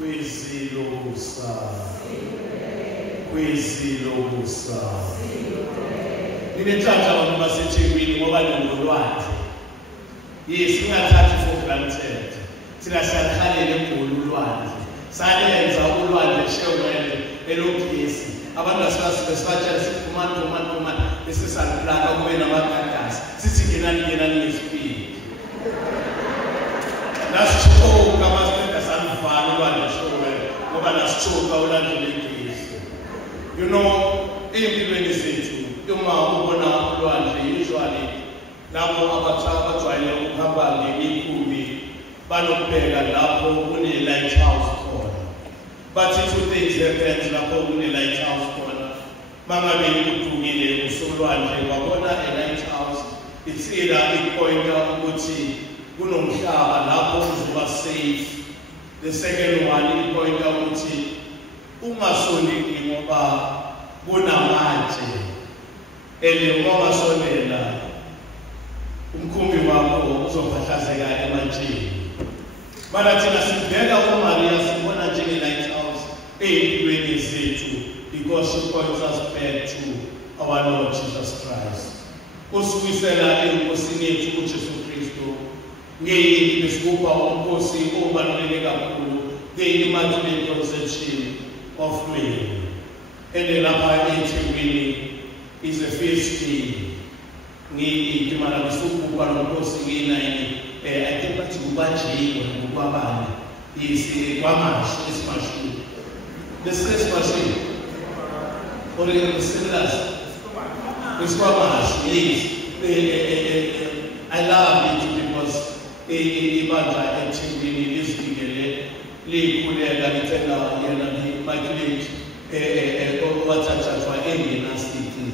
Kwizilobusa. Kwizilobusa. Ninethatha abantu baseThekwini ngoba nolwandle. Yes, singathathi for granted. Thina siyakhalela eGoli ulwandle. Sayenza ulwandle shewele elogesi. Abantu asibesatshela siphuma esisalaka kube namagagasi. Sithi ngenani ngespeed. Nasithoka amasipenda salivala ulwandle shewele ngoba nasithoka ulwandle legesi. You know, empilweni zethu uma ubona ulwandle usually labo abajwayele ukuhamba ngemikhumbi banokubheka lapho kune-lighthouse khona. But two things happen lapho kune-lighthouse khona. Mangabe udukile usolwandle wabona a-lighthouse, it's either ipointa ukuthi kunomhlaba lapho uzoba safe. The second one ipointa ukuthi ungasondeli ngoba kunamatshe. Uma ungasondela umkhumbi wakho uzophahlazeka ematsheni. Mana thina sibheka uMaria sibona njenge-lighthouse ey'mpilweni zethu because she points us back to our Lord Jesus Christ. Usibuyisela enkosini yethu uJesu Kristu. Ngeyini besikupha umkhosi obaluleke kakhulu nge-Immaculate Conception of Mary. Lapha eThekwini is a feast day. Ngimana besukupha nomkhosi nge-9 I think bathi ubajiko ngokwabani is kwamashu esimashini. The machine or the sellers is kwamashu. Yes, I love it because ibandla eThekwini lisikele likhuleka lithenga yena Immaculate wathathwa engenasithi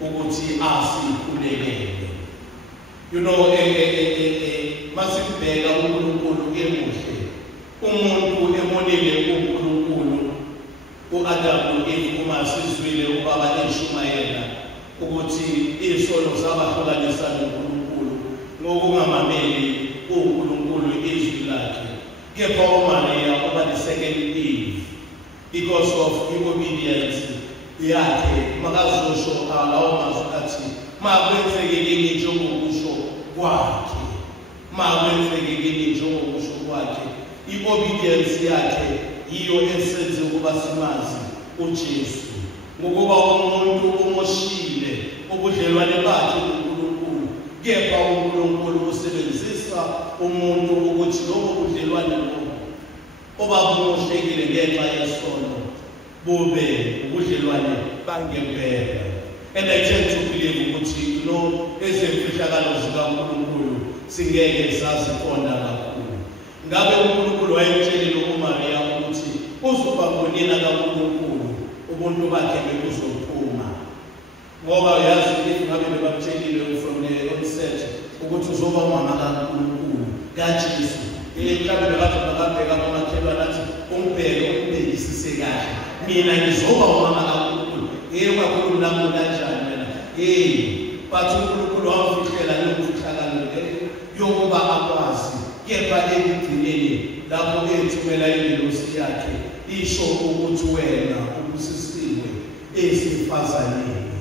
ukuthi asikhulekele. You know, masibheka uNkulunkulu emuhle. Umuntu emonile uNkulunkulu uAdamu uma sizwile ubaba eshumayela ukuthi isono sabahlukanisa noNkulunkulu ngokungamameli uNkulunkulu izwi lakhe. Kepha uMaria uba the second Eve because of obedience yakhe makazosho lawo mazwi athi makwenzeke kini njengokusho kwakhe. Makwenzeke kini njengokusho kwakhe. I-obedience yakhe yiyo esenze ukuba simazi uJesu. Ngokuba umuntu umoshile ubudlelwane bakhe noNkulunkulu. Kepha uNkulunkulu usebenzisa umuntu ukuthi lobo budlelwane lobo obabumoshekile ngenxa yesono bube ubudlelwane bangempela. And I tend to believe ukuthi lo ezemfihlakalo zikaNkulunkulu singeke saziqonda kakhulu. Ngabe uNkulunkulu wayemtshelile uMaria ukuthi uzoba ngonina kaNkulunkulu ubuntu bakhe bebuzophuma. Ngoba uyazi ukuthi ngabe bebamtshelile from the onset ukuthi uzoba umama kaNkulunkulu kaJesu. Mhlawumbe bekathi bakabheka amakhelwane athi umbheke umbhekisise kahle. Mina ngizoba umama kaNkulunkulu. Kakhulu nami kanjani wena? Bathi uNkulunkulu wamfihlela nemfihlakalo yokuba akwazi. Kepha ekugcineni lapho ethumela ingelosi yakhe isho ukuthi wena ubusisiwe esifazaneni.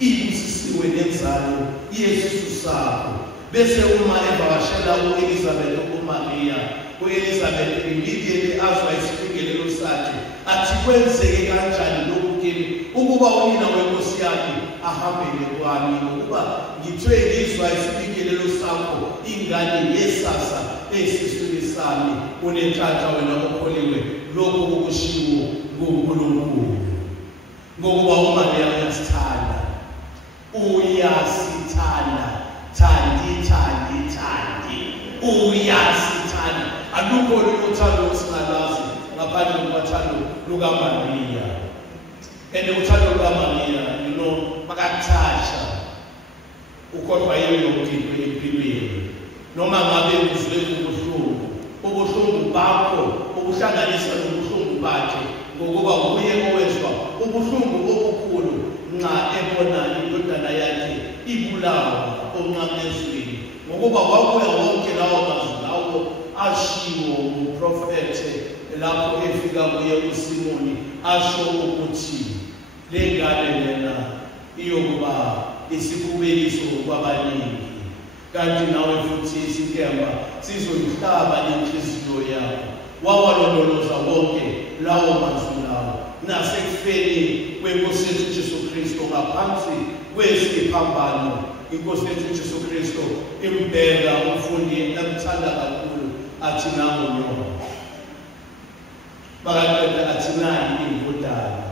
Ibusisiwe nenzalo yesu sakho. Bese uma evakashela uElizabeth uMaria, uElizabeth immediately azwa isifikelelo sakhe athi kwenzeke kanjani lokhu kimi ukuba unina wenkosi yakhe ahambele kwami ukuba ngithwe ngizwa isifikelelo sakho ingane yesasa esiswini sami unenhlanhla wena okholiwe lokhu okushiwo nguNkulunkulu. Ngokuba uMaria uyasithanda uyasithanda alukho uthando osingalazi ngaphandle kothando lukaMaria. And uthando lukaMaria, you know, makakuthatha ukhohlwa yini yonke empilweni. Noma ngabe uzwe ubuhlungu bakho obuhlanganisa nobuhlungu bakhe ngokuba uye owezwa ubuhlungu obukhulu nxa ebona indodana yakhe ibulawa onqamezweni. Ngokuba wabuya wonke lawo mazwi lawo ashiwo nguprofethi lapho efika kuye uSimoni asho ukuthi le ngane lena iyokuba isikubeliso kwabaningi, kanti nawe futhi isikemba sizoyihlaba inhliziyo yakho. Wawalondoloza wonke lawo mazwi lawo nasekufeni kweNkosi yethu Jesu Kristu ngaphansi kwesiphambano. Inkosi yethu Jesu Kristu imbheka umfundi emthanda kakhulu, athi nangu yona. Bakaqeda athi nayi indodana.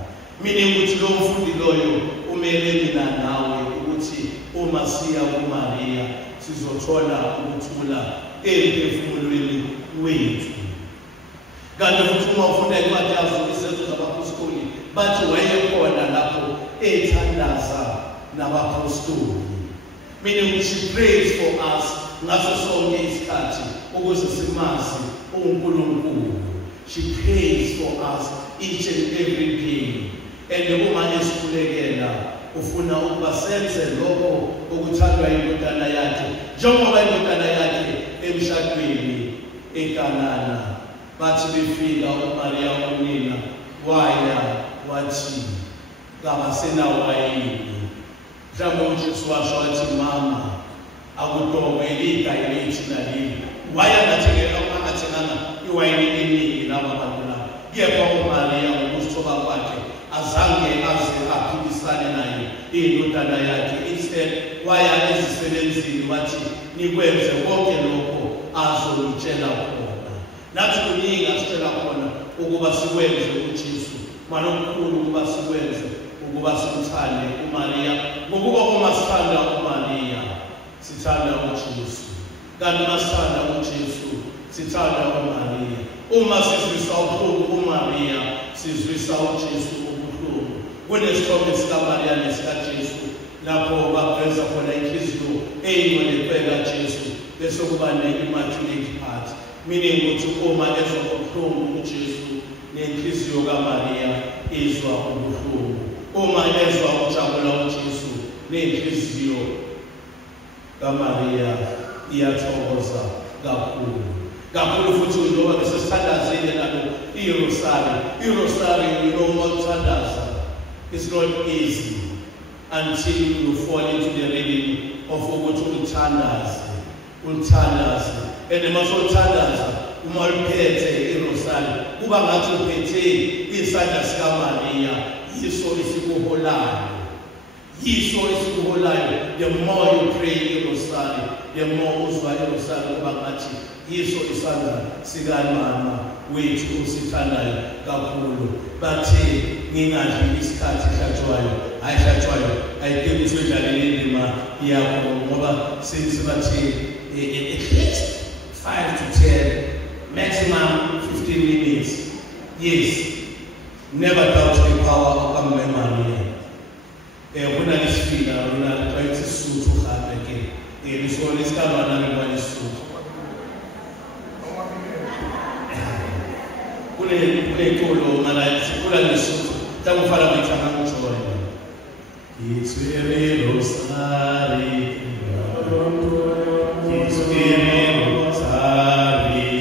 Meaning ukuthi lo mfundi loyo umele mina nawe ukuthi uma siya kuMaria sizothola ukuthula emphefumulweni wethu. Kanti futhi uma ufunda incwadi yazo zabapostoli bathi wayekhona lapho ethandaza nabapostoli. Meaning she prays for us ngaso sonke isikhathi ukuze simazi uNkulunkulu. She prays for us each and every day. And uma esikhulekela ufuna ukuba senze lokho okuthandwa indodana yakhe, njengoba indodana yakhe emshadweni eKanana bathi befika uMaria unina waya wathi kabasena wayini. Mhlawumbe uJesu washo wathi mama akudobe igayini nalini waya ngathengela angathenganga iwayini eningi laba bantu laba. Kepha uMaria ngokusithoba kwakhe azange aze aphikisane naye indodana yakhe. Instead waya ezisebenzini wathi nikwenze konke lokho azolitshela khona. Nathi kuningi asitshela khona ukuba sikwenze uJesu, manomkhulu ukuba sikwenze ukuba simthande uMaria, ngokuba uma sithanda uMaria sithanda uJesu. Kanti masithanda uJesu sithanda uMaria. Uma sizwisa ubuhlungu uMaria sizwisa uJesu ubuhlungu. Kunesithombe sikaMaria nesikaJesu lapho baveza khona inhliziyo eyingcwele kaJesu bese kuba ne-immaculate heart. Meaning ukuthi uma ezwa ubuhlungu uJesu nenhliziyo kaMaria izwa ubuhlungu. Uma ezwa ukujabula uJesu nenhliziyo kaMaria iyathokoza kakhulu. Kakhulu futhi njengoba besesithandazile nalo iRosary noma ukuthandaza is not easy until you fall into the rhythm of ukuthi uthandaze. And masothandaza uma uphethe iRosary kuba ngathi uphethe isandla sikaMaria, yiso isikuholayo. The more you pray iRosary, the more uzwa iRosary kuba ngathi yiso isandla sikamama wethu usithandayo kakhulu. Bathe ngingadli isikhathi hlatshwayo ayidingi udlalele indima yakho ngoba sibathe at least 5 to 10 maximum 15 minutes. Yes, never doubt the power of Maria. Kuna lisifika una try to suit uhambe ke lisona isikalwana ngibani suit kule tolo mala sikula lisuit tamufala mithanga ujoy. It's very rosary, it's very rosary,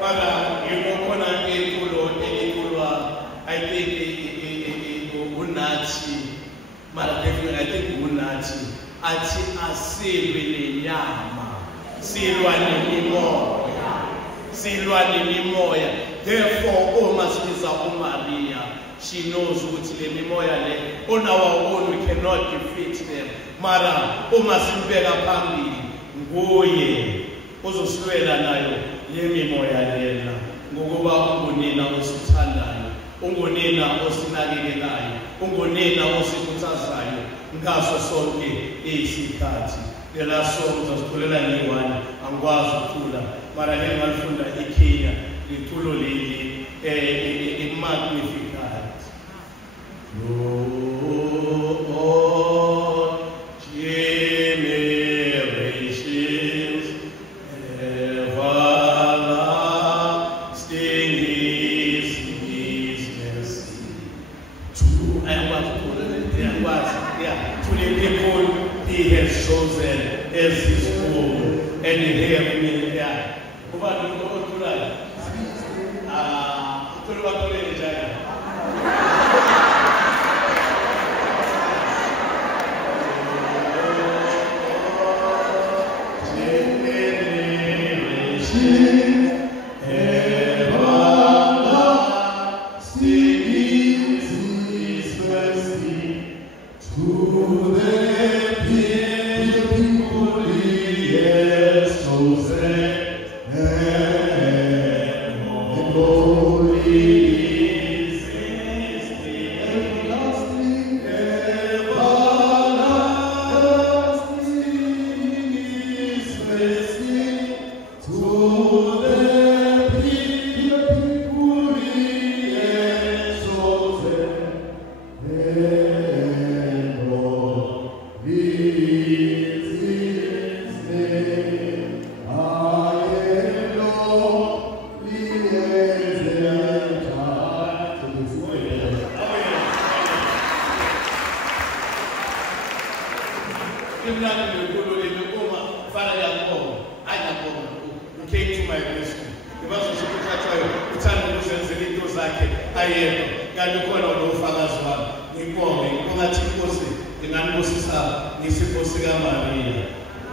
But you know, I think Unati, I think Unati, Ati Asiri Yama, Silwani Moya. Therefore, O Masisa Maria, she knows which Moya, on our own we cannot defeat them. Mara, O Masimbega Pambi, Goye, Ozoswela Nayo, Yemi Moya Lena, Gogoba Ungonina Ositanayo, Ungonina Osinaginayo, Ungonina Ositasayo, Ngaso Soke, Esikati. The last songs of Kulela Niwan, Angwazo Tula, Marahen Alfunda Ikea, the Tulo Lady, a Magnificat. Lord, generations, everlasting is His mercy. To the people He has chosen as His own, and He have been here.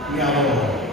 Ngiyabonga.